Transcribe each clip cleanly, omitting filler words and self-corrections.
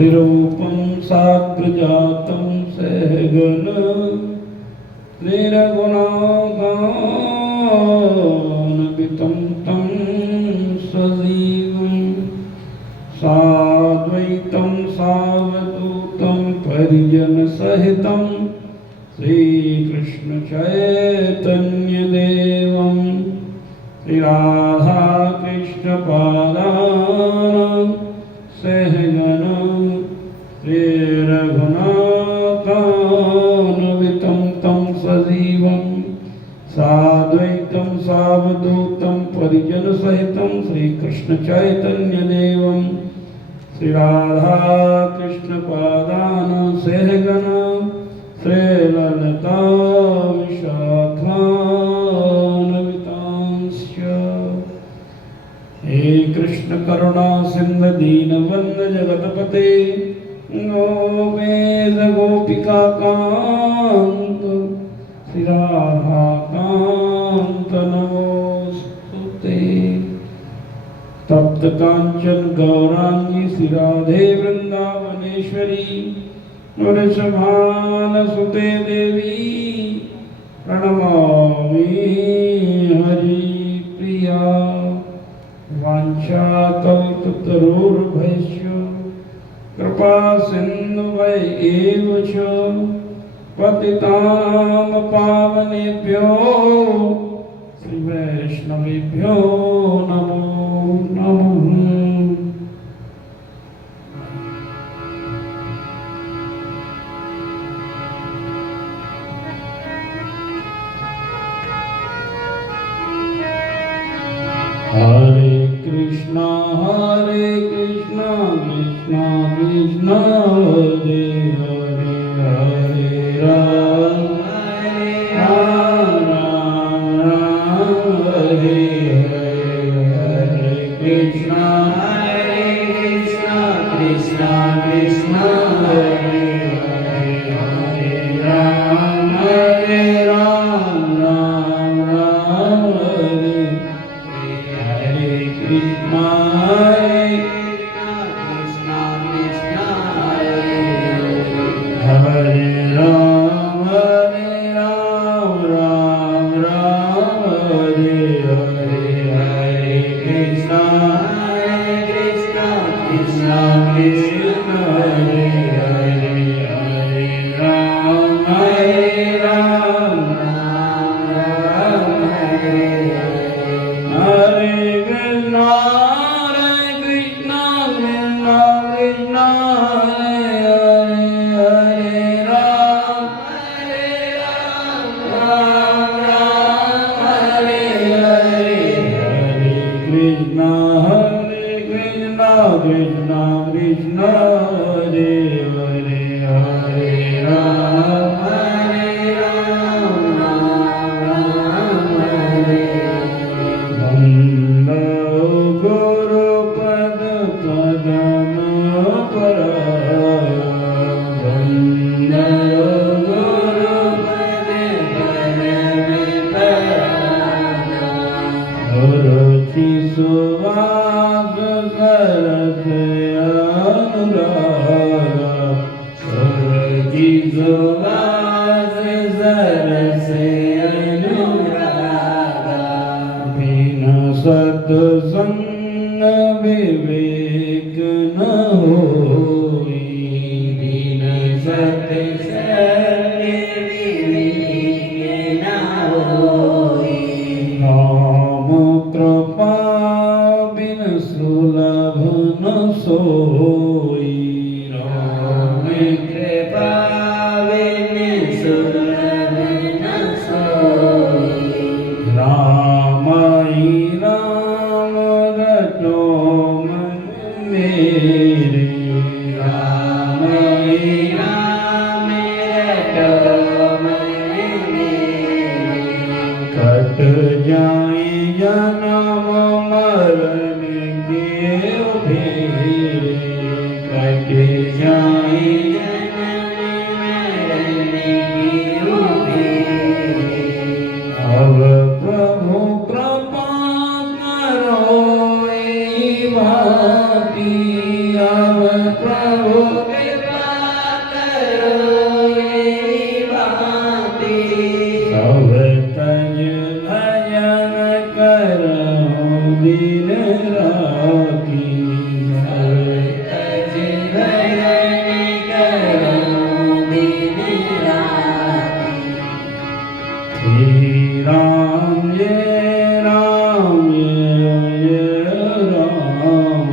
रूपं साग्रजातं सहगन निर्गुणागानवितं तं सजीवं साद्वैतं सावधूतं परिजनसहितं श्रीकृष्ण चैतन्यदेवं श्रीराधा कृष्ण पादानां सहगन रघुनाथान्वितं तं सजीवं साद्वैतं सावधूतं परिजनसहितं श्रीकृष्ण चैतन्यदेवं श्रीराधा कृष्ण पादानां सहगन श्रीललिता विशाखान्वितांश्च। हे कृष्ण करुणा सिंधु दीनबंधु जगतपते गोपेश गोपिका कांत श्री राधा कांत नमोस्तुते। तप्त कांचन गौरांगी श्री राधे वृंदावनेश्वरी वृषभानुसुते देवी प्रणमामि हरिप्रिया। वाञ्छाकल्पतरुर्भैश्च कृपा सिन्धुभ्यैव च पतितानां पावनेभ्यो श्रीवैष्णवेभ्यो नमो नमः। हरे कृष्णा कृष्णा कृष्णा हरे हरे हरे राम राम राम हरे हरे हरे कृष्णा कृष्णा कृष्णा हरे हरे हरे राम राम राम हरे कृष्णा कृष्णा कृष्णा हरे राम राम राम हरे हरे हरे कृष्णा कृष्णा कृष्णा हरे हरे हरे राम राम हरे हरे कृष्णा कृष्णा कृष्णा हरे हरे राम राम हरे हरे हरे कृष्णा कृष्णा कृष्णा हरे हरे हरे राम राम हरे वन्दे गुरुपद पदम पर वन्दे गुरुपद रुचि सुवास सरस अनुराग रुचि सुवास सरस अनुराग बिन सत्संग विवेक न होई बिन सत्संग विवेक न होई राम कृपा बिन सुलभ न सोई राम कृपा बिन सुलभ न सोई राम राम रटो मन मेरे राम राम रटो मन मेरे कट जाए जन्म मरण के भेरे कट जाए जन्म मरण के भेरे अब प्रभु कृपा करो भाती अब प्रभु कृपा करो ये भांति। सब तज भजन करो दिन राति। सब तज भजन करो दिन राति। श्री राम जय राम जय राम।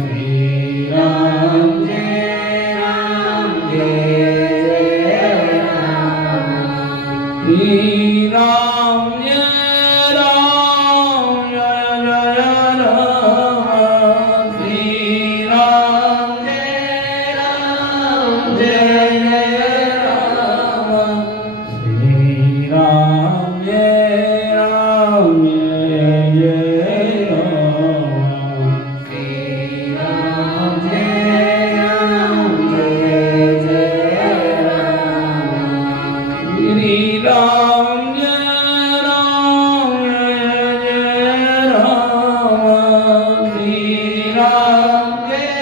श्री राम जय राम जय राम। श्री राम जय राम जय राम। श्री राम जय राम जय राम। श्री राम जय राम जय राम। श्री राम जय राम जय जय राम। श्री राम जय राम जय राम। श्री राम जय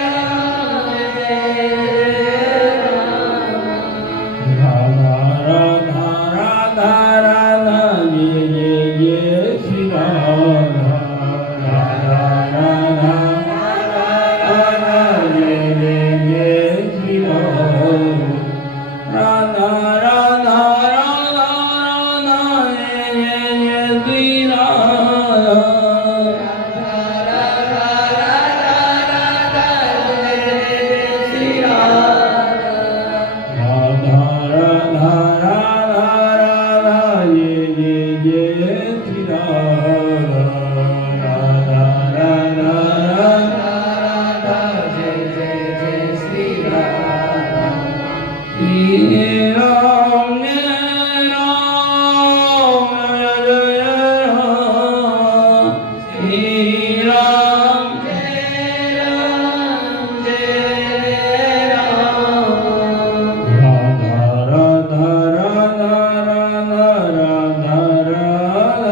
राम जय राम। राधा राधा राधा राधा जय जय जय श्री राधा। राधा राधा राधा जय जय जय श्री राधा। राधा राधा राधा राधा जय जय जय श्री राधा। राधा राधा राधा राधा जय जय जय श्री राधा। राधा राधा राधा जय जय जय श्री राधा। श्री राम जय राम जय राम। श्री राम जय राम जय राम। राधा राधा राधा राधा राधा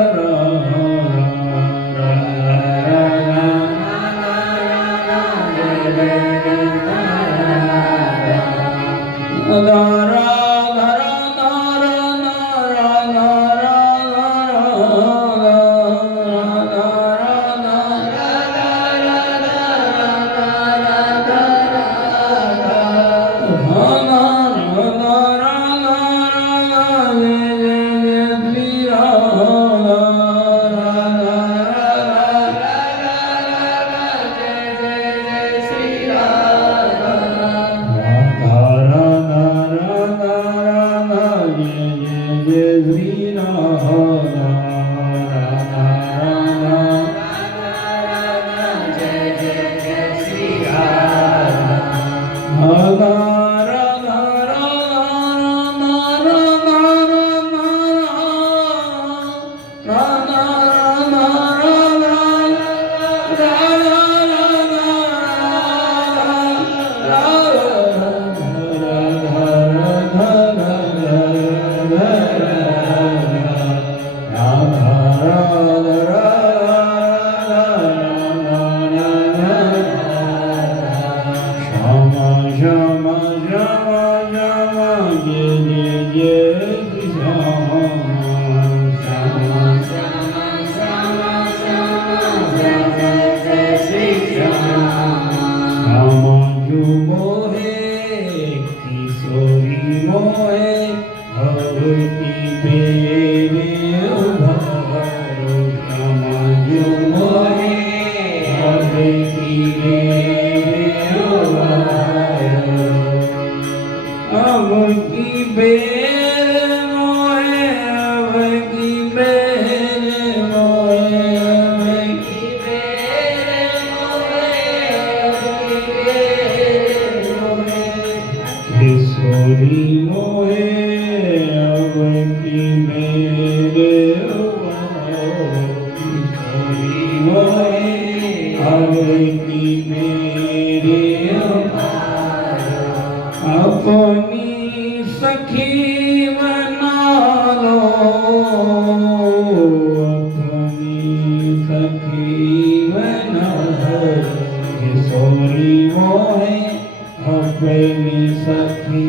प्रेमी सखी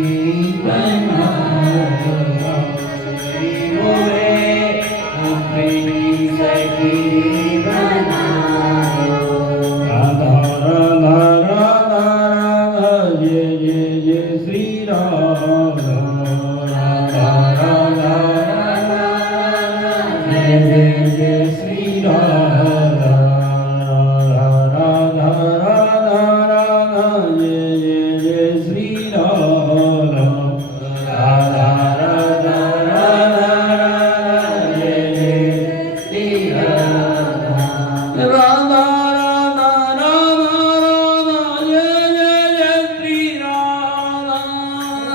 बनायो मोरे अपनी सखी बनायो राधा राधा राधा राधा जय जय जय श्री राधा राधा राधा जय जय जय श्री राधा राधा राधा राधा जय जय जय श्री राधा राधा राधा राधा जय जय श्री राधा राधा राधा राधा राधा जय जय जय श्री राधा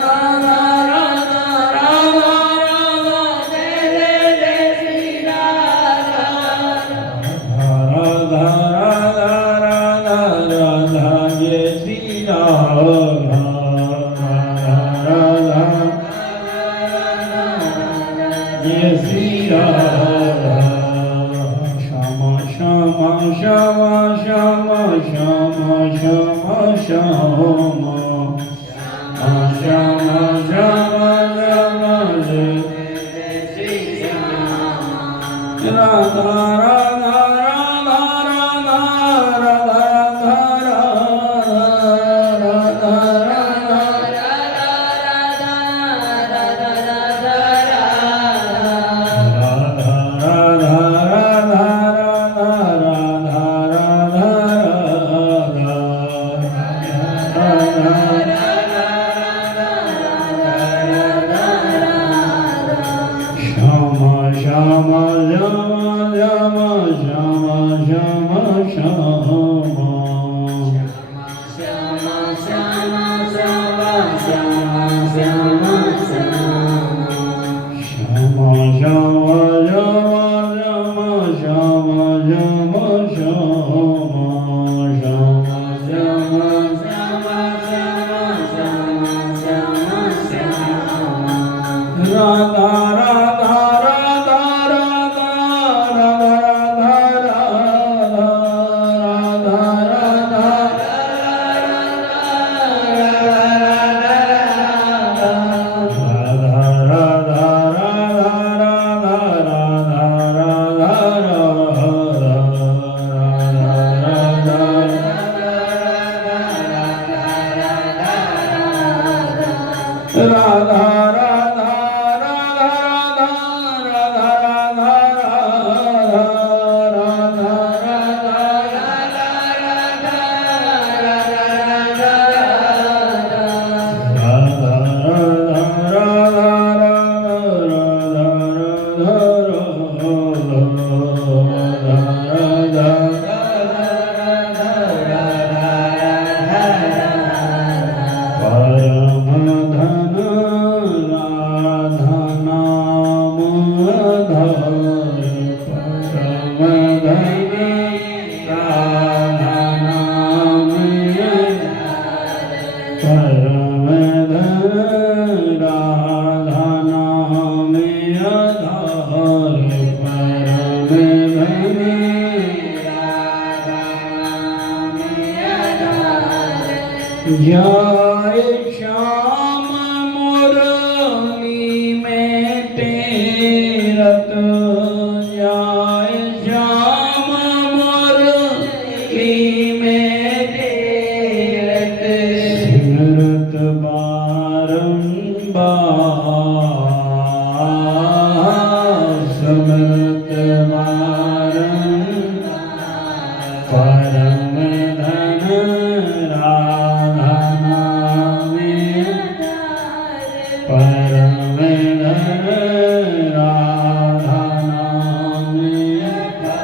राधा राधा राधा राधा जय जय जय श्री राधा राधा राधा राधा राधा जय श्री राधा राधा जय श्री राधा श्यामा श्यामा श्यामा श्यामा श्यामा श्यामा श्यामा श्यामा श्यामा श्यामा जय श्री श्यामा राधा राधा राधा राधा राधा राधा राधा राधा राधा राधा राधा राधा राधा श्यामा श्यामा श्यामा श्यामा श्यामा श्यामा श्यामा श्यामा श्यामा श्यामा श्यामा श्यामा श्यामा श्यामा श्यामा श्यामा श्यामा राधा राधा राधा राधा राधा राधा राधा राधा राधा राधा राधा राधा राधा राधा जय श्याम मुरली में तेरत जय श्याम मुरली में तेरत सिमरत बारंबार सिमरत बारंबार परम धन राधा नाम परम धन राधा नाम राधा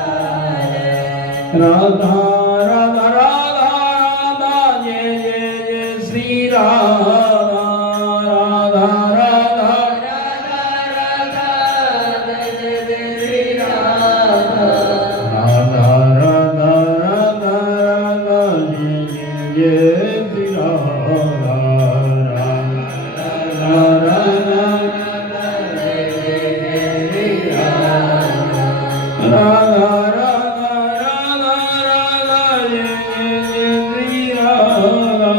राधा राधा राधा जय जय जय श्री राधा राधा राधा राधा राधा राधा राधा जय जय श्री राधा राधा राधा राधा राधा राधा जय जय श्री राधा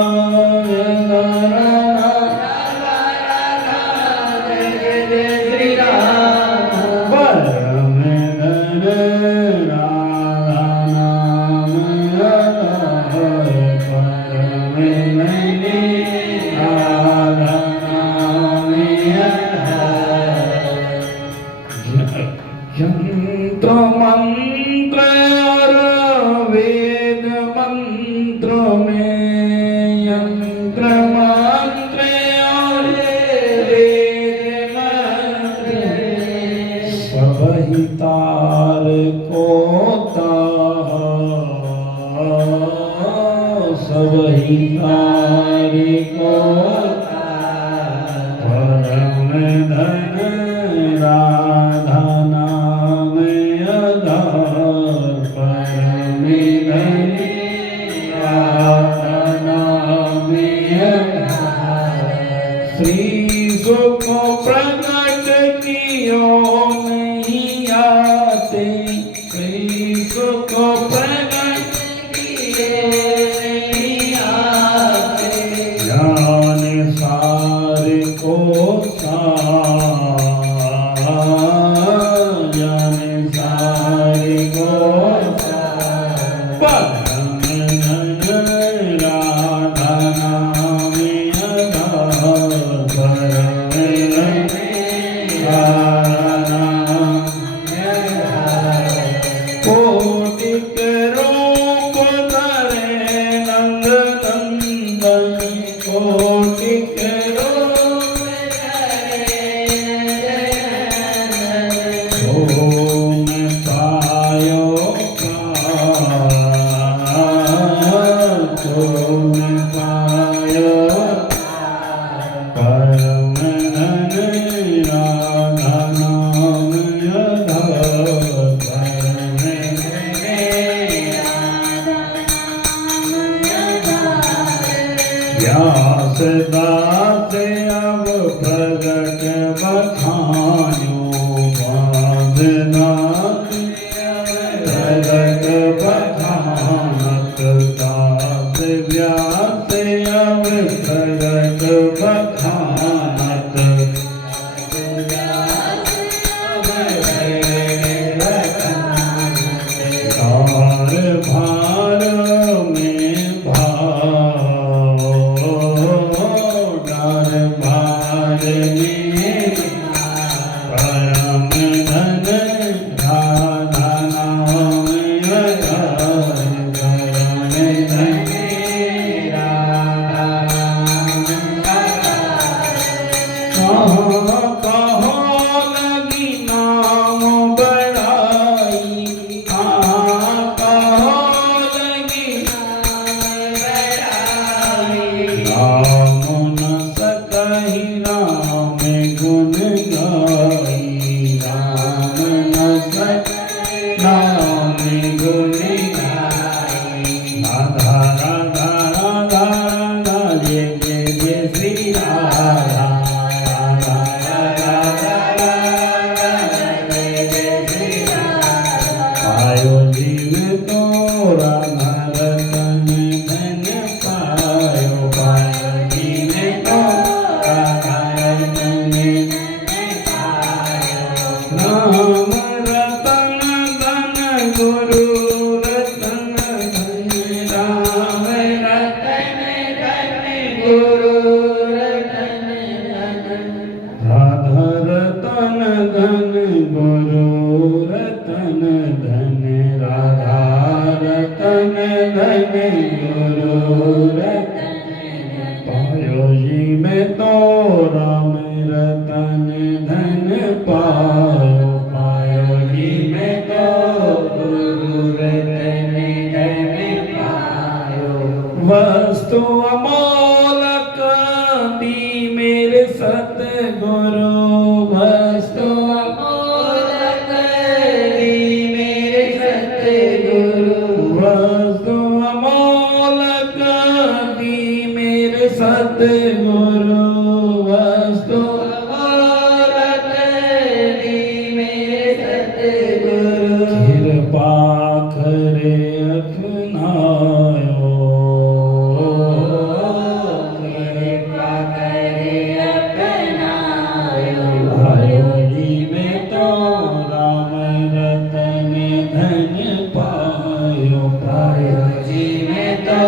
सारे को परम धन राधा नाम आधार परम धन राधा नाम आधार श्री सुख प्रकट कियो नहीं आते श्री सुख प्रकट किए नहीं आते ज्ञान सार को ज्ञान सार को परम धन राधा नाम आधार परम धन राधा कोटिक रूप धरे नंद नंदन कोटिक रूप ओम पायो ओम पायो परम धन राधा नाम आधार परम व्यास दास अब प्रगट बखानो बांधनाथ प्रगट बखानत दास व्यास अब प्रगट बखानत तार भार में भाव डार भार में परम धन राधा नाम आधार परम धन राधा कहो लगी नाम बढ़ाई कहो लगी राम न सकहि राम गुण गाई राम न सकहि राम गुण गाई राधा राधा राधा राधा जय जय जय श्री राधा राधा राधा राधा जय जय श्री राधा पायो जीव तोरा नरतन धन पायो पायो जीव तोरा नरतन नाम रतन धन गुरु रतन धन राम रतन धन गुरु रतन धन राधा रतन धन गुरु रतन धन राधा रतन धन गुरु रतन पायो जी में तो राम रतन धन पायो पायो जी में तो गुरु रतन धन पायो वस्तु अमोलक दी मेरे सतगुरु वस्तु अमोलक दी मेरे सतगुरु वस्तु अमोलक दी मेरे सतगुरु वस्तु अमोलक दी मेरे सतगुरु कृपा करे अपनायो कृपा करे अपनायो आयो जी में तो राम रतन धन पायो पायो जी में तो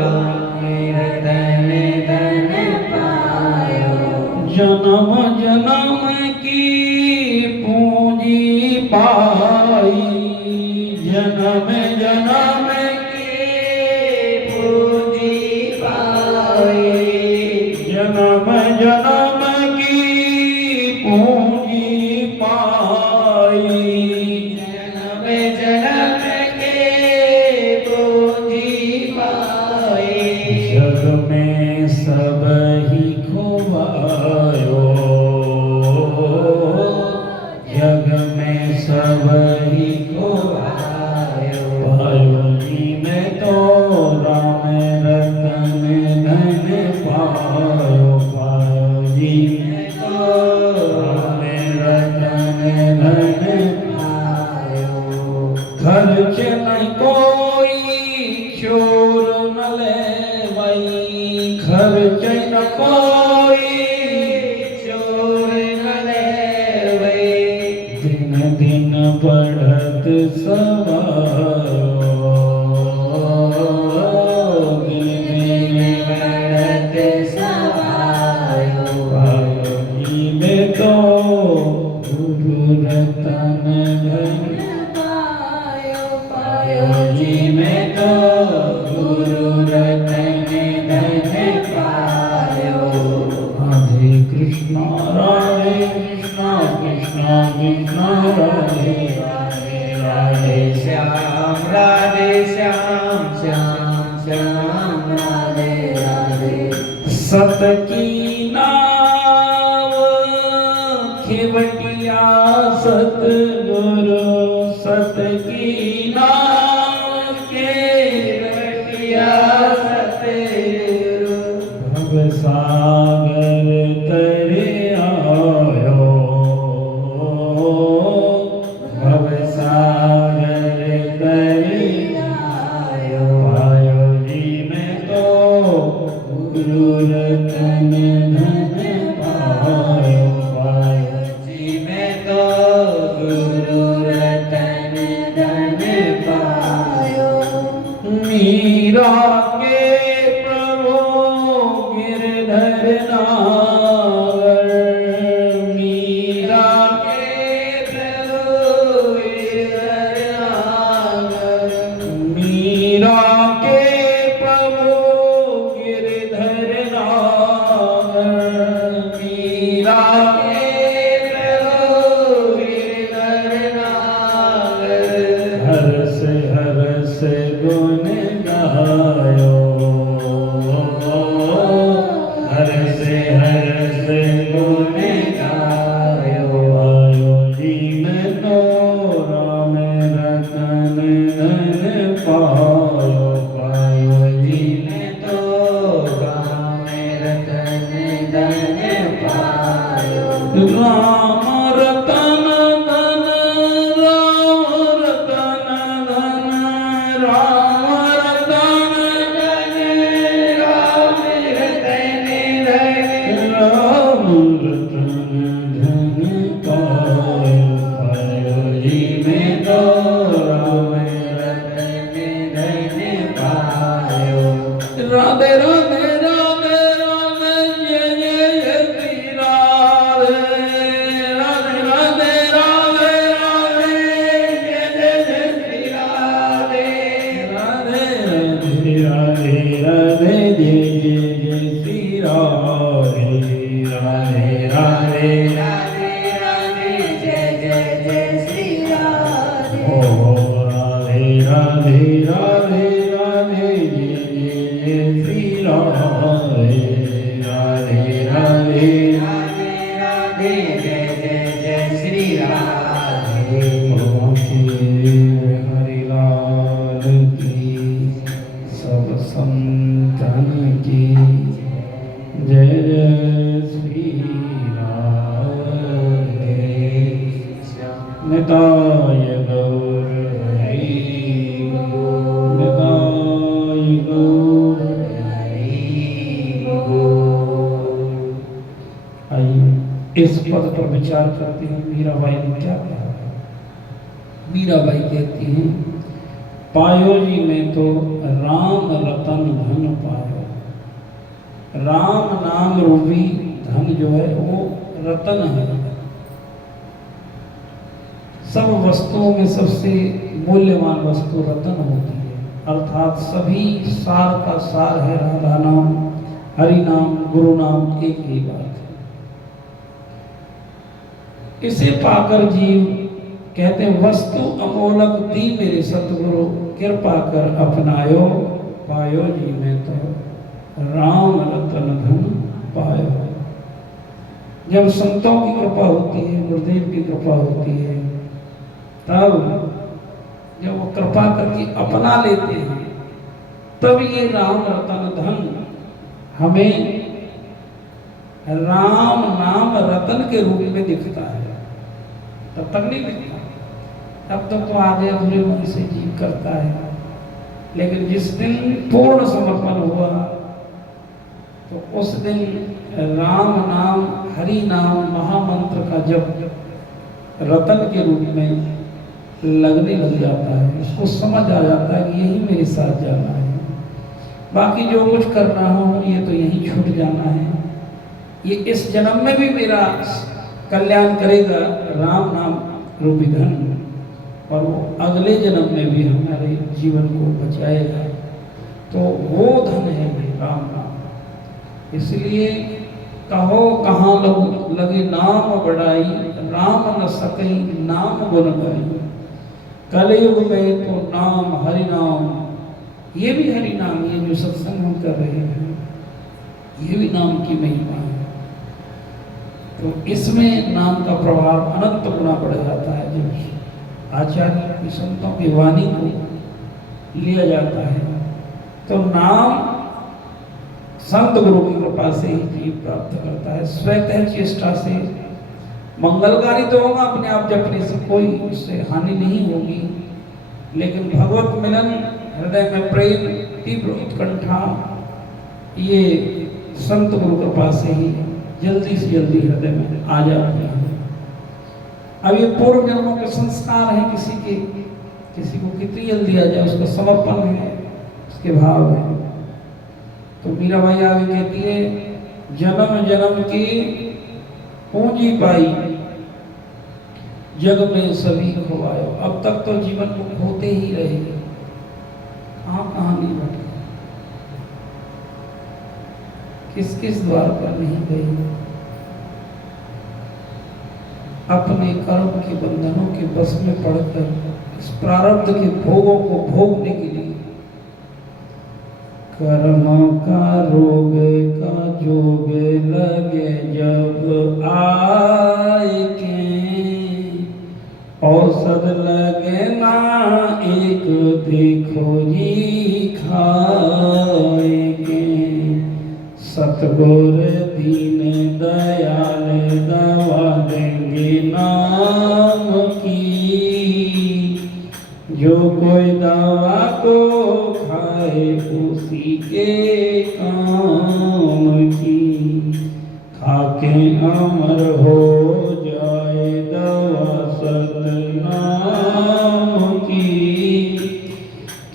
राम रतन धन पायो जग में सब ही खोवायो, जग में सब ही खोवायो, पायो जी में तो राम रतन धन पायो, पायो जी में तो राम रतन धन पायो। खर्च नहीं कोई चोर न ले भाई, खर्च न कोई चोर न ले भाई, दिन दिन बढ़त सवायो, दिन दिन बढ़त सवायो, पायो जी में तो गुरु रतन धन पायो, पायो जी में तो गुरु रतन धन पायो। राधे कृष्णा राधे कृष्णा कृष्णा कृष्णा राधे राधे, राधे श्याम श्याम श्याम राधे राधे। सत की नाव खेवटिया सतगुरु, सत की नाव खेवटिया सतगुरु, भव सागर तरे आयो, भव सागर तरे आयो, पायो जी में तो गुरु रतन धन पायो, पायो जी में तो गुरु रतन धन पायो। मीरा के प्रभु गिरधर नागर, मीरा के प्रभु गिरधर नागर, मीरा के प्रभु गिरधर नागर, मीरा के प्रभु गिरधर नागर। हरस गुण गायो, हरस गुण गायो, पायो जी में तो राम रतन धन पायो, पायो जी में तो राम रतन धन पायो। राम रतन धन, राम रतन धन, राम रतन धन, राम रतन धन, राम रतन धन पायो, पायो जी में तो राम रतन धन पायो। राधे राधे राधे राधे जय जय श्री राधे, राधे राधे राधे राधे जय जय श्री राधे, राधे राधे राधे राधे जय जय श्री राधे, राधे राधे राधे राधे जय जय श्री राधे। ओ राधे राधे राधे राधे जय जय श्री राधे, राधे राधे राधे राधे जय जय श्री राधे। हरिलाल की सब संतन की जय जय श्री राधे। निताय गौर हरि, निताय गौर हरि बोल। आइए इस पद पर विचार करते हैं मीराबाई ने क्या कहा। मीराबाई कहती हैं, पायो जी में तो राम रतन धन पायो। राम नाम रूपी धन जो है वो रतन है। सब वस्तुओं में सबसे मूल्यवान वस्तु रतन होती है, अर्थात सभी सार का सार है राधा नाम, हरि नाम, गुरु नाम, एक ही बात है। इसे पाकर जीव कहते हैं, वस्तु अमोलक दी मेरे सतगुरु, कृपा कर अपनायो, पायो जी में तो राम रतन धन पायो। जब संतों की कृपा होती है, गुरुदेव की कृपा होती है, तब जब वो कृपा करके अपना लेते हैं, तब ये राम रतन धन हमें राम नाम रतन के रूप में दिखता है। तब तक नहीं दिखता, तब तक तो आगे अपने मन से जीव करता है। लेकिन जिस दिन पूर्ण समर्पण हुआ, तो उस दिन राम नाम, हरि नाम, महामंत्र का जब रतन के रूप में लगने लग जाता है, उसको समझ आ जाता है कि यही मेरे साथ जाना है, बाकी जो कुछ कर रहा हूँ ये तो यहीं छूट जाना है, ये इस जन्म में भी मेरा कल्याण करेगा राम नाम रूपी धन, और वो अगले जन्म में भी हमारे जीवन को बचाएगा। तो वो धन है राम नाम। इसलिए कहो कहाँ लगे नाम बड़ाई, राम न सके नाम गुण गाई। कलयुग में तो नाम हरि नाम, ये भी हरि नाम, ये जो सत्संग हम कर रहे हैं ये भी नाम की महिमा है। तो इसमें नाम का प्रभाव अनंत गुना बढ़ जाता है। जब आचार्य की संतों की वाणी को लिया जाता है, तो नाम संत गुरु की कृपा से ही जीव प्राप्त करता है। स्वतः चेष्टा से मंगलकारी तो होगा, अपने आप जपने से कोई उससे हानि नहीं होगी, लेकिन भगवत मिलन, हृदय में प्रेम, तीव्र उत्कंठा, ये संत गुरु कृपा से ही जल्दी से जल्दी हृदय में आ जाते हैं। अब ये पूर्व जन्मों के संस्कार हैं, किसी को कितनी जल्दी आ जाए, उसका समर्पण है, उसके भाव है। तो मीराबाई आगे कहती है, जन्म जन्म की पूंजी पाई, जग में सभी खोवायो। अब तक तो जीवन को खोते ही रहे, कहाँ नहीं भटके, किस किस द्वार पर नहीं गई, अपने कर्म के बंधनों के बस में पड़कर इस प्रारब्ध के भोगों को भोगने के लिए कर्म का रोग का जोग लगे जब आए के, औसत लगे ना एक देखो जी खाए के। सतगुर दीन दयाल दवा देंगे नाम की, जो कोई दवा को खाए उसी के काम की। खाके अमर हो जाए दवा सतनाम की,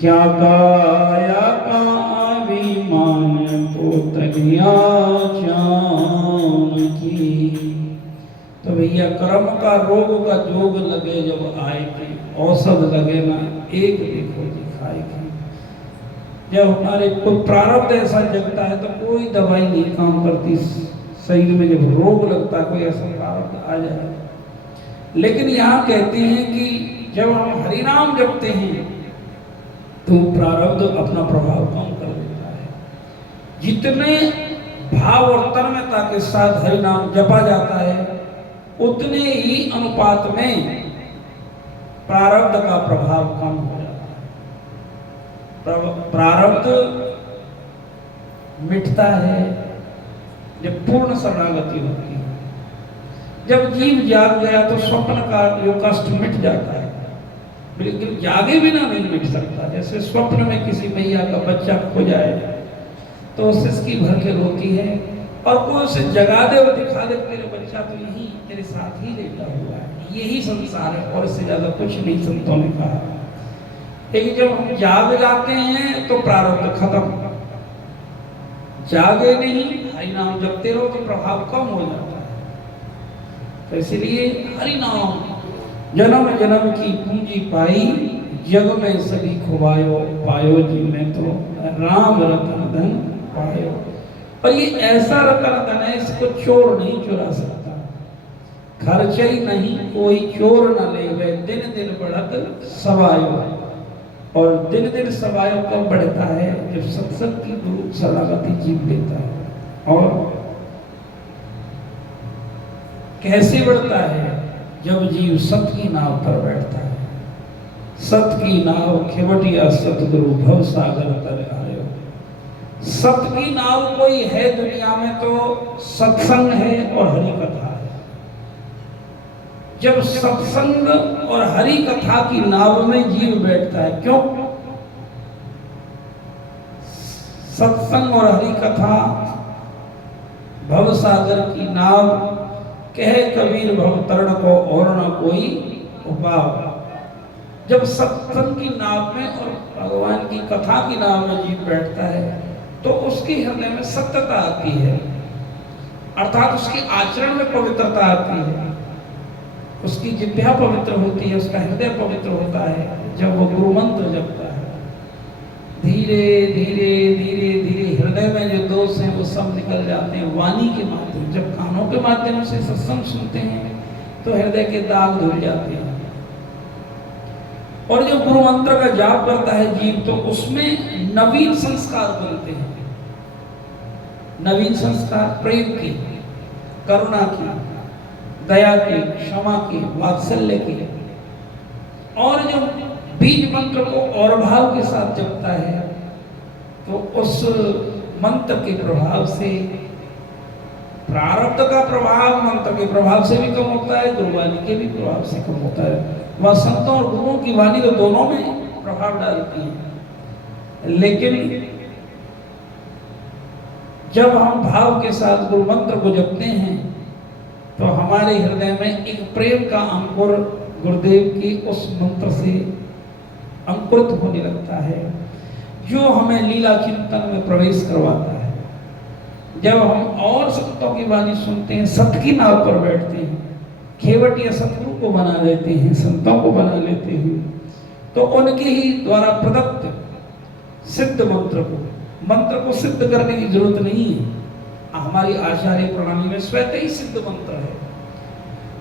क्या काया का अभिमान पोतलिया चाम की। तो भैया कर्म का रोग का जोग लगे जब आए थे, औषध लगे ना एक देखो जी खाए की। जब हमारे कोई प्रारब्ध ऐसा जगता है तो कोई दवाई नहीं काम करती। शरीर में जब रोग लगता है, कोई ऐसा प्रारब्ध आ जाए। लेकिन यहाँ कहते हैं कि जब हम हरिनाम जपते हैं तो प्रारब्ध अपना प्रभाव कम कर देता है। जितने भाव और तन्मयता के साथ हरिनाम जपा जाता है, उतने ही अनुपात में प्रारब्ध का प्रभाव कम हो जाता है। प्रारब्ध मिटता है जब पूर्ण शरणागति होती है। जब जीव जाग गया तो स्वप्न का जो कष्ट मिट जाता है, बिल्कुल जागे बिना नहीं मिट सकता। जैसे स्वप्न में किसी मैया का बच्चा खो जाए तो सिसकी भर के रोती है, और कोई उसे जगा दे और दिखा दे तेरे बच्चा तो यही तेरे साथ ही लेटा हुआ है। यही संसार है, और इससे ज्यादा कुछ नहीं संतों ने कहा। लेकिन जब हम जाग जाते हैं तो प्रारब्ध खत्म। जागे नहीं, हरि नाम जपते रहो तो प्रभाव कम हो जाता है। तो इसलिए हरि नाम जन्म जन्म की पूंजी पाई, जग में सभी खुबायो पायो जी में तो राम रतन धन पायो। और ये ऐसा रतन धन है, इसको चोर नहीं चुरा सकता। खर्च ही नहीं कोई चोर न ले गए, दिन दिन बढ़त सवायो। और दिन दिन सवायों कब बढ़ता है? जब सत्संग की गुरु शरणागति जीव लेता है। और कैसे बढ़ता है? जब जीव सत की नाव पर बैठता है। सत की नाव खेवटिया सतगुरु भव सागर तर आयो। सत की नाव कोई है दुनिया में तो सत्संग है और हरि कथा है। जब सत्संग और हरि कथा की नाव में जीव बैठता है, क्यों? सत्संग और हरि कथा भव सागर की नाव, कहे कबीर भव तरण को और न कोई उपाय। जब सत्संग की नाव में और भगवान की कथा की नाव में जीव बैठता है तो उसके हृदय में सत्यता आती है, अर्थात उसके आचरण में पवित्रता आती है, उसकी जिह्वा पवित्र होती है, उसका हृदय पवित्र होता है। जब वो गुरु मंत्र जपता है, धीरे धीरे धीरे धीरे हृदय में जो दोष हैं वो सब निकल जाते हैं वाणी के माध्यम। जब कानों के माध्यम से सत्संग सुनते हैं तो हृदय के दाग धुल जाते हैं। और जो गुरु मंत्र का जाप करता है जीव, तो उसमें नवीन संस्कार बनते हैं। नवीन संस्कार प्रेम के, करुणा की, दया के, क्षमा के, वात्सल्य के। और जो बीज मंत्र को और भाव के साथ जपता है तो उस मंत्र के प्रभाव से प्रारब्ध का प्रभाव मंत्र के प्रभाव से भी कम होता है, गुरुवाणी के भी प्रभाव से कम होता है। वह संतों और गुरुओं की वाणी तो दोनों में प्रभाव डालती है, लेकिन जब हम भाव के साथ गुरु मंत्र को जपते हैं तो हमारे हृदय में एक प्रेम का अंकुर गुरुदेव की उस मंत्र से अंकुरित होने लगता है, जो हमें लीला चिंतन में प्रवेश करवाता है। जब हम और संतों की वाणी सुनते हैं, सत की नाव पर बैठते हैं, खेवटिया सतगुरु को बना लेते हैं, संतों को बना लेते हैं, तो उनके ही द्वारा प्रदत्त सिद्ध मंत्र को सिद्ध करने की जरूरत नहीं है। हमारी आचार्य प्रणाली में स्वतः ही सिद्ध मंत्र है।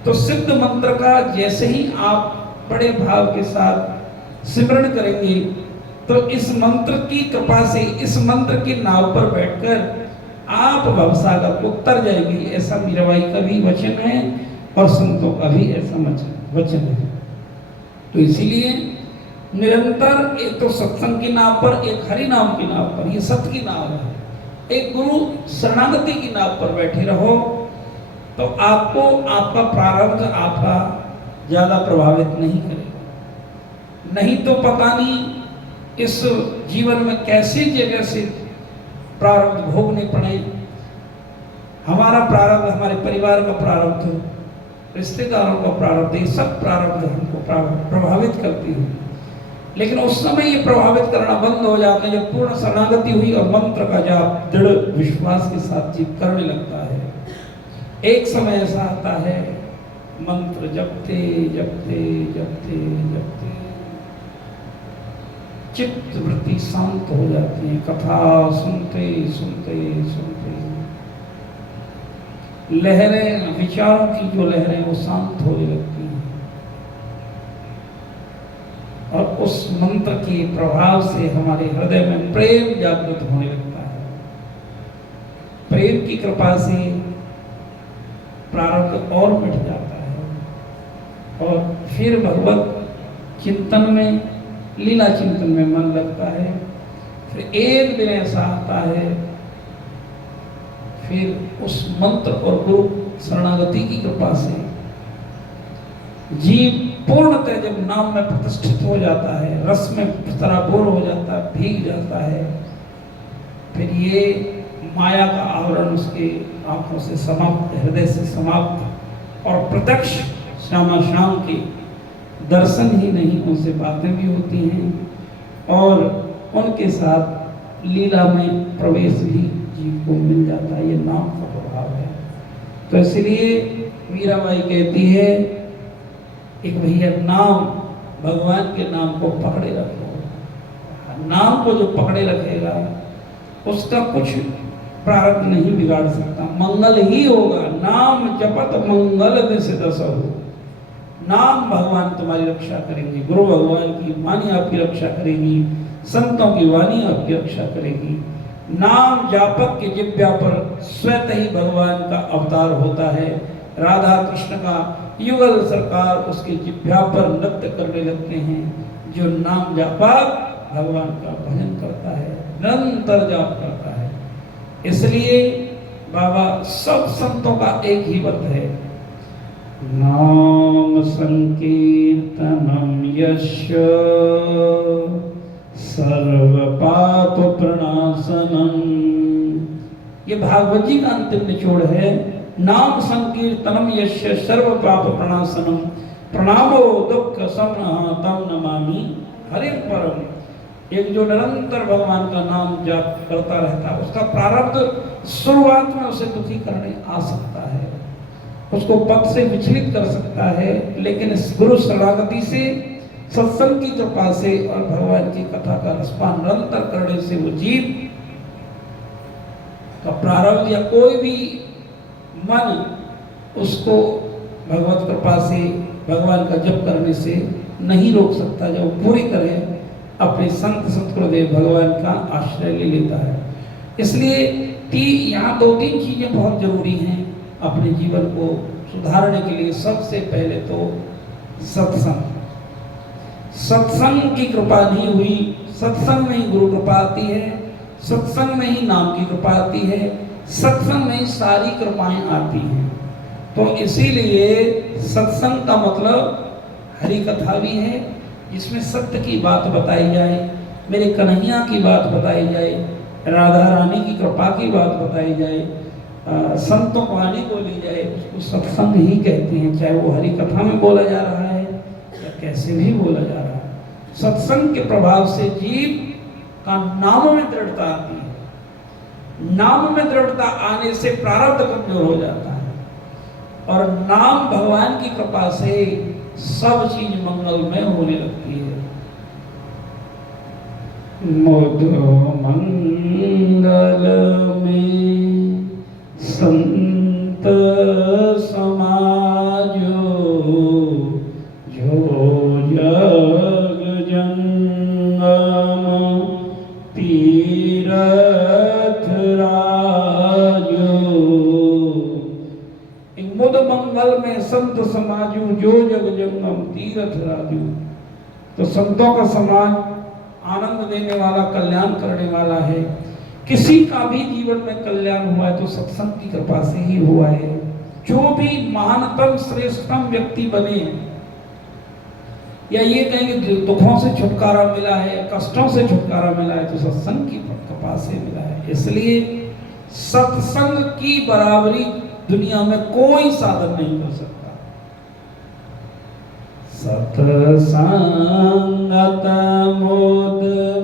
तो सिद्ध मंत्र का जैसे ही आप बड़े भाव के साथ सिमरण करेंगे तो इस मंत्र की कृपा से, इस मंत्र की नाव पर बैठकर आप भवसागर को तर जाएंगे। ऐसा मीराबाई का भी वचन है और संतों का भी ऐसा वचन है। तो इसीलिए निरंतर एक तो सत्संग की नाव पर, एक हरि नाम की नाव पर, ये सत्य की नाव है, एक गुरु शरणागति की नाव पर बैठे रहो तो आपको आपका प्रारब्ध आपका ज्यादा प्रभावित नहीं करेगा। नहीं तो पता नहीं इस जीवन में कैसी जगह से प्रारब्ध भोगने पड़े। हमारा प्रारब्ध, हमारे परिवार का प्रारब्ध, रिश्तेदारों का प्रारब्ध, ये सब प्रारब्ध हमको प्रभावित करती है। लेकिन उस समय ये प्रभावित करना बंद हो जाता है जब पूर्ण शरणागति हुई और मंत्र का जाप दृढ़ विश्वास के साथ जीव करने लगता है। एक समय ऐसा आता है, मंत्र जपते जपते जपते जपते चित्त वृत्ति शांत हो जाती है। कथा सुनते सुनते सुनते लहरें, विचारों की जो लहरें वो शांत होने लगती हैं और उस मंत्र के प्रभाव से हमारे हृदय में प्रेम जागृत होने लगता है। प्रेम की कृपा से प्रारब्ध और मिट जाता है और फिर भगवत चिंतन में, लीला चिंतन में मन लगता है। फिर एक दिन ऐसा आता है, फिर उस मंत्र और गुरु शरणागति की कृपा से जीव पूर्णतः जब नाम में प्रतिष्ठित हो जाता है, रस में सराबोर हो जाता है, भीग जाता है, फिर ये माया का आवरण उसके आंखों से समाप्त, हृदय से समाप्त और प्रत्यक्ष श्यामा श्याम के दर्शन ही नहीं, उनसे बातें भी होती हैं और उनके साथ लीला में प्रवेश भी जीव को मिल जाता है। ये नाम का प्रभाव है। तो इसलिए मीराबाई कहती है, एक भैया नाम, भगवान के नाम को पकड़े रखो। नाम को जो पकड़े रखेगा उसका कुछ प्रारब्ध नहीं बिगाड़ सकता, मंगल ही होगा। नाम जपत मंगल दिस दस हो। नाम भगवान तुम्हारी रक्षा करेंगे, गुरु भगवान की वाणी आपकी रक्षा करेगी, संतों की वाणी आपकी रक्षा करेगी। नाम जापक के जिह्वा पर स्वतः ही भगवान का अवतार होता है। राधा कृष्ण का युगल सरकार उसके जिह्वा पर नृत्य करने लगते हैं। जो नाम जापक भगवान का भजन करता है, निरंतर जाप करता है। इसलिए बाबा सब संतों का एक ही व्रत है, नाम संकीर्तनम यस्य सर्व पाप प्रणाशनम। ये भागवत जी का अंतिम निचोड़ है। नाम संकीर्तनम यस्य सर्व पाप प्रणाशनम प्रणामो दुख समनः तम नमामि हरि परम। एक जो निरंतर भगवान का नाम जाप करता रहता है, उसका प्रारब्ध शुरुआत में उसे दुखी करने आ सकता है, उसको पथ से विचलित कर सकता है, लेकिन इस गुरु शरणागति से, सत्संग की कृपा से और भगवान की कथा का रसपान निरंतर करने से वो जीव का प्रारब्ध या कोई भी मन उसको भगवत कृपा से, भगवान का जप करने से नहीं रोक सकता, जब वो पूरी तरह अपने संत सतगुरुदेव भगवान का आश्रय ले लेता है। इसलिए यहाँ 2-3 चीजें बहुत जरूरी हैं अपने जीवन को सुधारने के लिए। सबसे पहले तो सत्संग, सत्संग की कृपा नहीं हुई, सत्संग में ही गुरु कृपा आती है, सत्संग में ही नाम की कृपा आती है, सत्संग में ही सारी कृपाएं आती हैं। तो इसीलिए सत्संग का मतलब हरि कथा भी है, जिसमें सत्य की बात बताई जाए, मेरे कन्हैया की बात बताई जाए, राधा रानी की कृपा की बात बताई जाए, संतों वाणी बोली जाए, उसको सत्संग ही कहते हैं। चाहे वो हरि कथा में बोला जा रहा है या कैसे भी बोला जा रहा है, सत्संग के प्रभाव से जीव का नाम में दृढ़ता आती है। नाम में दृढ़ता आने से प्रारब्ध कमजोर हो जाता है, और नाम भगवान की कृपा से सब चीज मंगलमय होने लगती है। मुद मंगल में संत समाजो जो जग जंगम तीरथ राजो। मुद मंगल में संत समाजू जो जग जंगम तीरथ राजू। तो संतों का समाज आनंद देने वाला, कल्याण करने वाला है। किसी का भी जीवन में कल्याण हुआ है तो सत्संग की कृपा से ही हुआ है। जो भी महानतम श्रेष्ठतम व्यक्ति बने, या ये कहेंगे दुखों से छुटकारा मिला है, कष्टों से छुटकारा मिला है, तो सत्संग की कृपा से मिला है। इसलिए सत्संग की बराबरी दुनिया में कोई साधन नहीं कर सकता। सत्संगत मोद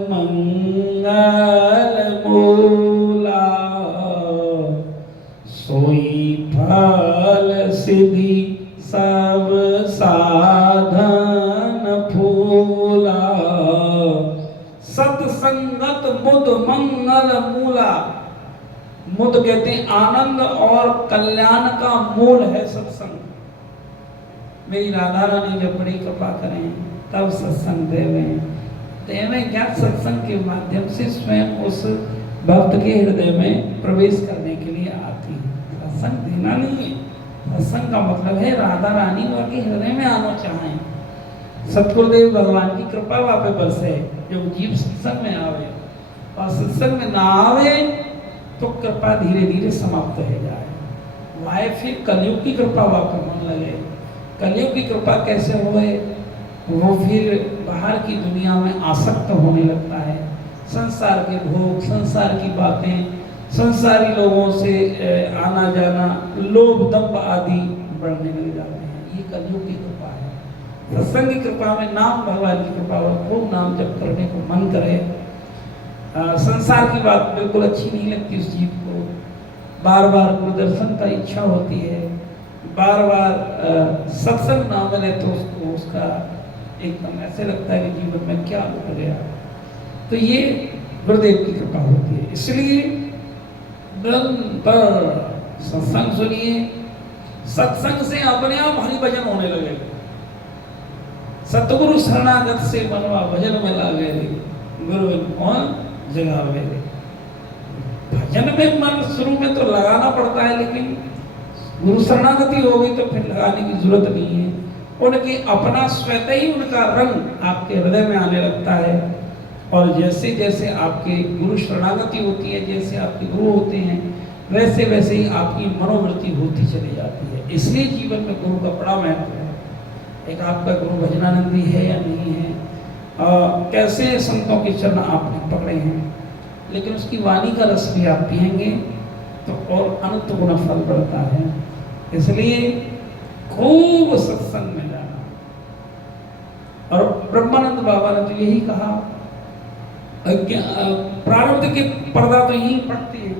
मंगल मूला सोई फल सिद्धि सब साधन फूला। सत्संगत मुद मंगल मूला। मुद कहते हैं आनंद और कल्याण का मूल है सत्संग। मेरी राधा रानी जब बड़ी कृपा करें तब सत्संग देवें ज्ञान सत्संग के माध्यम से स्वयं उस भक्त के हृदय में प्रवेश करने के लिए आती है। सत्संग देना नहीं है, सत्संग का मतलब है राधा रानी के हृदय में आना चाहें, सतगुरुदेव भगवान की कृपा वहाँ पे बरसे, जब जीव सत्संग में आवे। और सत्संग में ना आवे तो कृपा धीरे धीरे समाप्त हो जाए। वाहे फिर कलयुग की कृपा वापस मन लगे। कलयुग की कृपा कैसे हुए? वो फिर बाहर की दुनिया में आसक्त होने लगता है। संसार के भोग, संसार की बातें, संसारी लोगों से आना जाना, लोभ दंभ आदि बढ़ने लग जाते हैं। ये कलयुग की कृपा है। सत्संग की कृपा में नाम भगवान की कृपा हो, खूब नाम जप करने को मन करे। संसार की बात बिल्कुल अच्छी नहीं लगती उस जीव को। बार बार गुरुदर्शन का इच्छा होती है, बार बार सत्संग ना मिले तो उसको उसका एकदम ऐसे लगता है कि जीवन में क्या हो गया। तो ये गुरुदेव की कृपा होती है। इसलिए निरंतर सत्संग सुनिए। सत्संग से अपने आप हरि भजन होने लगेगा। सतगुरु शरणागत से मनवा भजन में लागे रे, गुरु बिन कौन जगावे रे। भजन में मन शुरू में तो लगाना पड़ता है, लेकिन गुरु शरणागति हो गई तो फिर लगाने की जरूरत नहीं है। उनके अपना स्वतः ही उनका रंग आपके हृदय में आने लगता है, और जैसे जैसे आपके गुरु शरणागति होती है, जैसे आपके गुरु होते हैं, वैसे वैसे ही आपकी मनोवृत्ति होती चली जाती है। इसलिए जीवन में गुरु का बड़ा महत्व है। एक आपका गुरु भजनानंदी है या नहीं है, कैसे संतों के चरण आपने पकड़े हैं, लेकिन उसकी वाणी का रस भी आप पिएंगे तो और अनंत गुना फल बढ़ता है। इसलिए खूब सत्संग में जाना। और ब्रह्मानंद बाबा ने तो यही कहा, प्रारब्ध के पर्दा तो यहीं पड़ती है,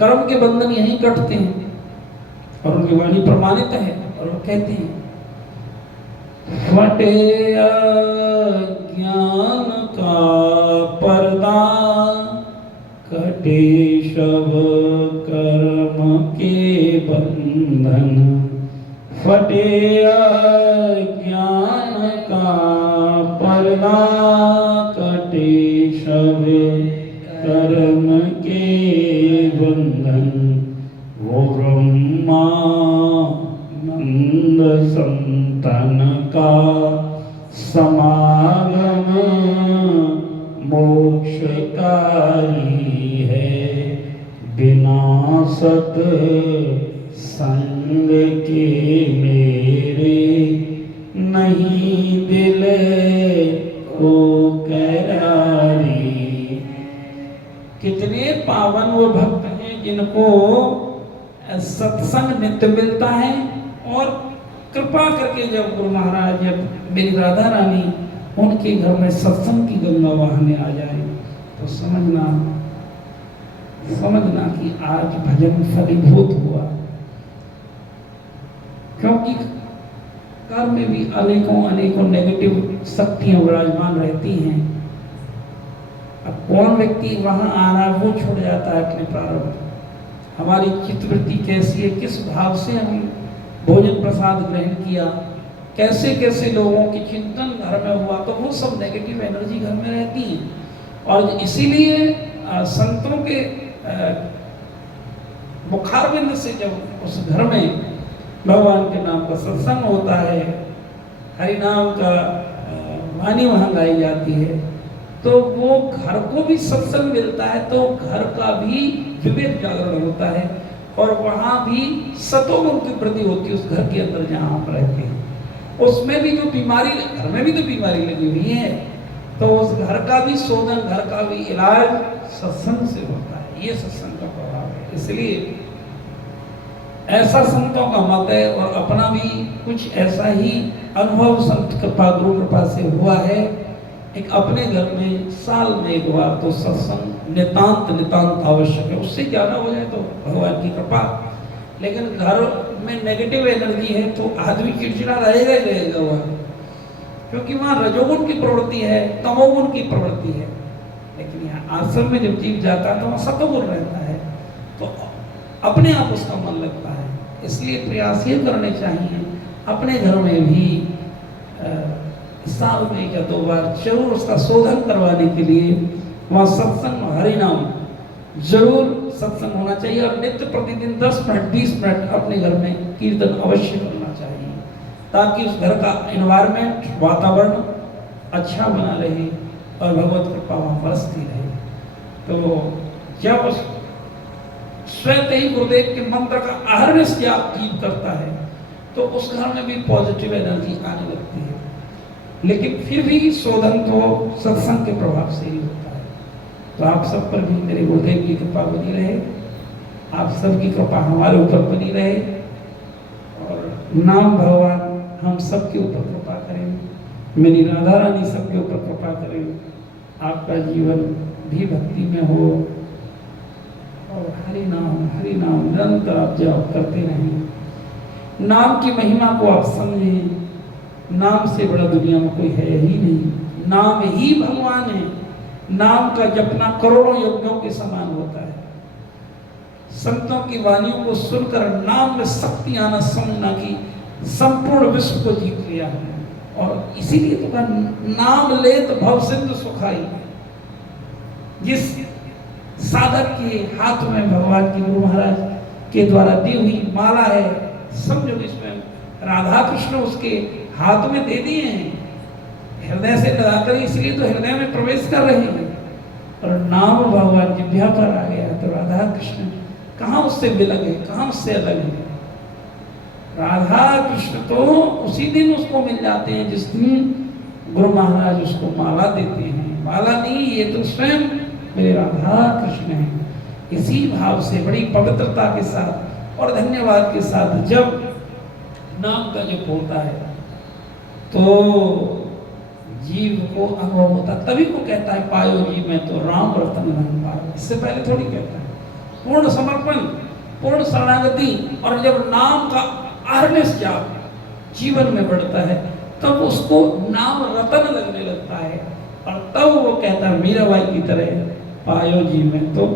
कर्म के बंधन यहीं कटते हैं, और उनकी वाणी प्रमाणित है। और वो कहते हैं, फटे अज्ञान का पर्दा, कटे शब कर्म के बंधन। फटे अज्ञान का पर्दा, कटे शब कर्म के बंधन। वो ब्रह्मानंद संतन का समागम मोक्षकारी है, बिना सत संग के मेरे नहीं दिल को करारी। कितने पावन वो भक्त हैं जिनको सत्संग नित्य मिलता है, और कृपा करके जब गुरु महाराज, जब मेरी राधा रानी उनके घर में सत्संग की गंगा बहाने आ जाए, तो समझना कि आज भजन फलीभूत हुआ। क्योंकि कर्म में भी अनेकों नेगेटिव शक्तियां विराजमान रहती हैं। अब कौन व्यक्ति वहां आ रहा है, वो छोड़ जाता है अपने प्रारंभ। हमारी चित्तवृत्ति कैसी है, किस भाव से हम भोजन प्रसाद ग्रहण किया, कैसे कैसे लोगों की चिंतन घर में हुआ, तो वो सब नेगेटिव एनर्जी घर में रहती है। और इसीलिए संतों के मुखारबिंद से जब उस घर में भगवान के नाम का सत्संग होता है, हरि नाम का वाणी वहाँ गाई जाती है, तो वो घर को भी सत्संग मिलता है, तो घर का भी विवेक जागरण होता है, और वहाँ भी सतोगुण की वृद्धि होती है। उस घर के अंदर जहाँ आप रहते हैं, उसमें भी जो बीमारी, घर में भी तो बीमारी लगी हुई है, तो उस घर का भी शोधन, घर का भी इलाज सत्संग से होता है। ये सत्संग का प्रभाव है। इसलिए ऐसा संतों का मत है, और अपना भी कुछ ऐसा ही अनुभव संत कृपा, गुरु कृपा से हुआ है। एक अपने घर में साल में एक बार तो सत्संग नितांत आवश्यक है। उससे ज्यादा हो जाए तो भगवान की कृपा, लेकिन घर में नेगेटिव एनर्जी है तो आदमी चिड़चिड़ा रहेगा ही रहेगा वहाँ, क्योंकि वहाँ रजोगुण की प्रवृत्ति है, तमोगुण की प्रवृत्ति है। लेकिन यहाँ आश्रम में जब जीव जाता है तो वहाँ सतोगुण रहता है, तो अपने आप उसका मन लगता है। इसलिए प्रयास ये करने चाहिए अपने घर में भी साल में या 2 बार जरूर उसका शोधन करवाने के लिए वहाँ सत्संग, हरि नाम जरूर सत्संग होना चाहिए। और नित्य प्रतिदिन 10 मिनट 20 मिनट अपने घर में कीर्तन अवश्य करना चाहिए, ताकि उस घर का एनवायरनमेंट, वातावरण अच्छा बना रहे और भगवत कृपा वहाँ बरसती रहे। तो जब स्वयं ही गुरुदेव के मंत्र का अहर्निश जाप जीव करता है, तो उस घर में भी पॉजिटिव एनर्जी आने लगती है। लेकिन फिर भी शोधन तो सत्संग के प्रभाव से ही होता है। तो आप सब पर भी मेरे गुरुदेव की कृपा बनी रहे, आप सबकी कृपा हमारे ऊपर बनी रहे, और नाम भगवान हम सबके ऊपर कृपा करें, मेरी राधा रानी सबके ऊपर कृपा करें, आपका जीवन भी भक्ति में हो, और हरि नाम निरंतर आप जप करते रहें। नाम की महिमा को आप समझें, नाम से बड़ा दुनिया में कोई है ही नहीं, नाम ही भगवान है। नाम का जपना करोड़ों यज्ञों के समान होता है। संतों की वाणियों को सुनकर नाम में शक्ति आना समझना कि संपूर्ण विश्व को जीत लिया है। और इसीलिए तो कहा नाम ले तो भव सिंधु सुखाई। जिस साधक के हाथ में भगवान की गुरु महाराज के द्वारा दी हुई माला है, समझो इसमें राधा कृष्ण उसके हाथ में दे दिए हैं, हृदय से लगाकर, इसलिए तो हृदय में प्रवेश कर रहे हैं। और नाम भगवान जिह्वा पर आ गया तो राधा कृष्ण कहाँ उससे विलग है, कहाँ उससे अलग है। राधा कृष्ण तो उसी दिन उसको मिल जाते हैं जिस दिन गुरु महाराज उसको माला देते हैं। माला नहीं, ये तो स्वयं मेरे राधा कृष्ण हैं। इसी भाव से बड़ी पवित्रता के साथ और धन्यवाद के साथ जब नाम का जप होता है तो जीव को अनुभव होता, तभी को कहता है पायो जी मैं तो राम रतन धन पायो। इससे पहले थोड़ी कहता है। पूर्ण समर्पण, पूर्ण शरणागति, और जब नाम का आहर्निश जाप जीवन में बढ़ता है तब उसको नाम रतन लगने लगता है, और तब वो कहता है मीराबाई की तरह पायो जी में तो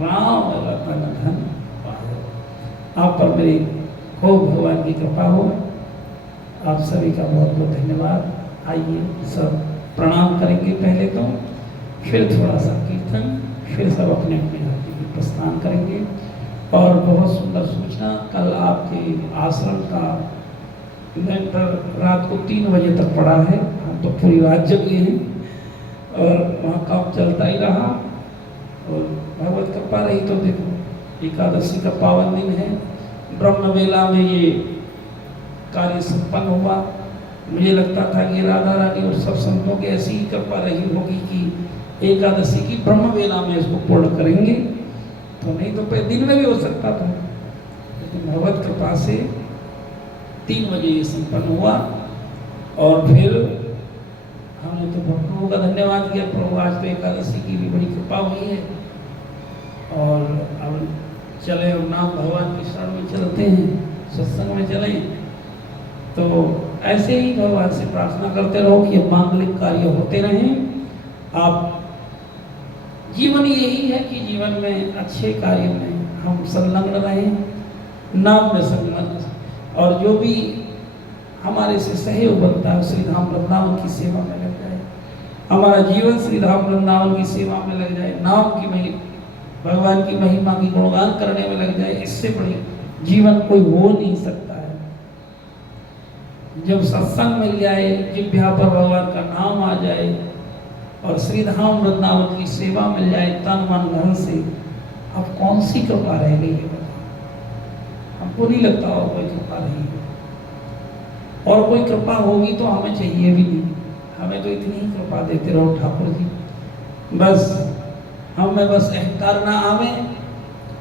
राम रतन धन पायो। आप पर मेरी खूब भगवान की कृपा हो। आप सभी का बहुत बहुत धन्यवाद। आइए सब प्रणाम करेंगे पहले तो, फिर थोड़ा सा कीर्तन, फिर सब अपने अपने घाटी में प्रस्थान करेंगे। और बहुत सुंदर सूचना, कल आपके आश्रम का लेंटर रात को 3 बजे तक पड़ा है। हम तो पूरी रात जगे हैं और वहाँ काम चलता ही रहा, और भगवत कृपा रही तो देखो एकादशी का पावन दिन है, ब्रह्म वेला में ये कार्य संपन्न हुआ। मुझे लगता था कि राधा रानी और सब संतों की ऐसी ही कृपा रही होगी कि एकादशी की ब्रह्म वेला में इसको पूर्ण करेंगे, तो नहीं तो दिन में भी हो सकता था, लेकिन भगवत कृपा से 3 बजे ये संपन्न हुआ। और फिर हमने तो प्रभु का धन्यवाद किया, प्रभु आज तो एकादशी की भी बड़ी कृपा हुई है। और अब चले और नाम भगवान की शरण में चलते हैं, सत्संग में चलें, तो ऐसे ही भगवान से प्रार्थना करते रहो कि मांगलिक कार्य होते रहें। आप जीवन यही है कि जीवन में अच्छे कार्य में हम संलग्न रहें, नाम में संलग्न, और जो भी हमारे से सहयोग बनता है श्री धाम वृंदावन की सेवा में लग जाए, हमारा जीवन श्री धाम वृंदावन की सेवा में लग जाए, नाम की भगवान की महिमा की गुणगान करने में लग जाए। इससे बड़ी जीवन कोई हो नहीं सकता है। जब सत्संग मिल जाए, जिह्वा पर भगवान का नाम आ जाए और श्री धाम वृंदावन की सेवा मिल जाए तन मन धन से, अब कौन सी कृपा रह गई है? हमको नहीं लगता और कोई कृपा नहीं है, और कोई कृपा होगी तो हमें चाहिए भी नहीं। हमें तो इतनी ही कृपा देते रहो ठाकुर जी, बस हमें बस अहंकार ना आवे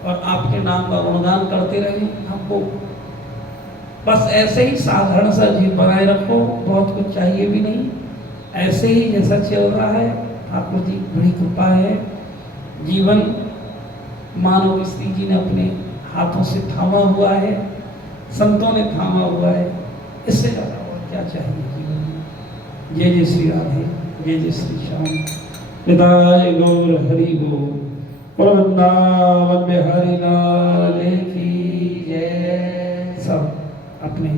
और आपके नाम का गुणगान करते रहें। हमको बस ऐसे ही साधारण सा जीवन बनाए रखो, बहुत कुछ चाहिए भी नहीं, ऐसे ही जैसा चल रहा है। ठाकुर जी बड़ी कृपा है। जीवन मानव स्त्री जी ने अपने हाथों से थामा हुआ है, संतों ने थामा हुआ है, इससे ज़्यादा और क्या चाहिए जीवन में। जय जय श्री राधे, जय जय श्री श्याम। निताय गौर हरि बोल। वृंदावन बिहारी लाल की जय। सब अपने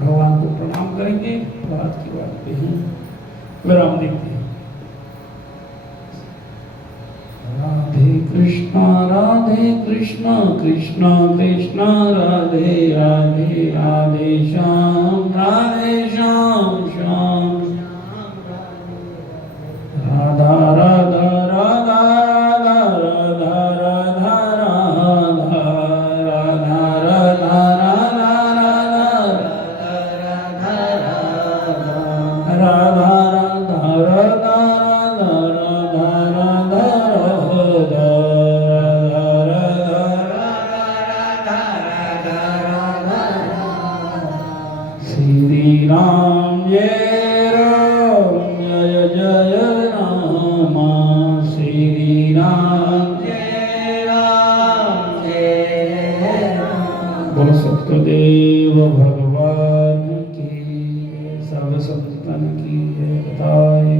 भगवान को प्रणाम करेंगे। प्रभात की बात पे ही विराम देते हैं। राधे कृष्णा कृष्णा कृष्णा राधे राधे राधे श्याम श्याम राधा राधा राधा राधा राधा राधा राधा राधा राधा श्री राम जय राम जय जय राम। श्री राम जय राम। बोलो सत्यदेव भगवान की, सब संतन की जय। बताए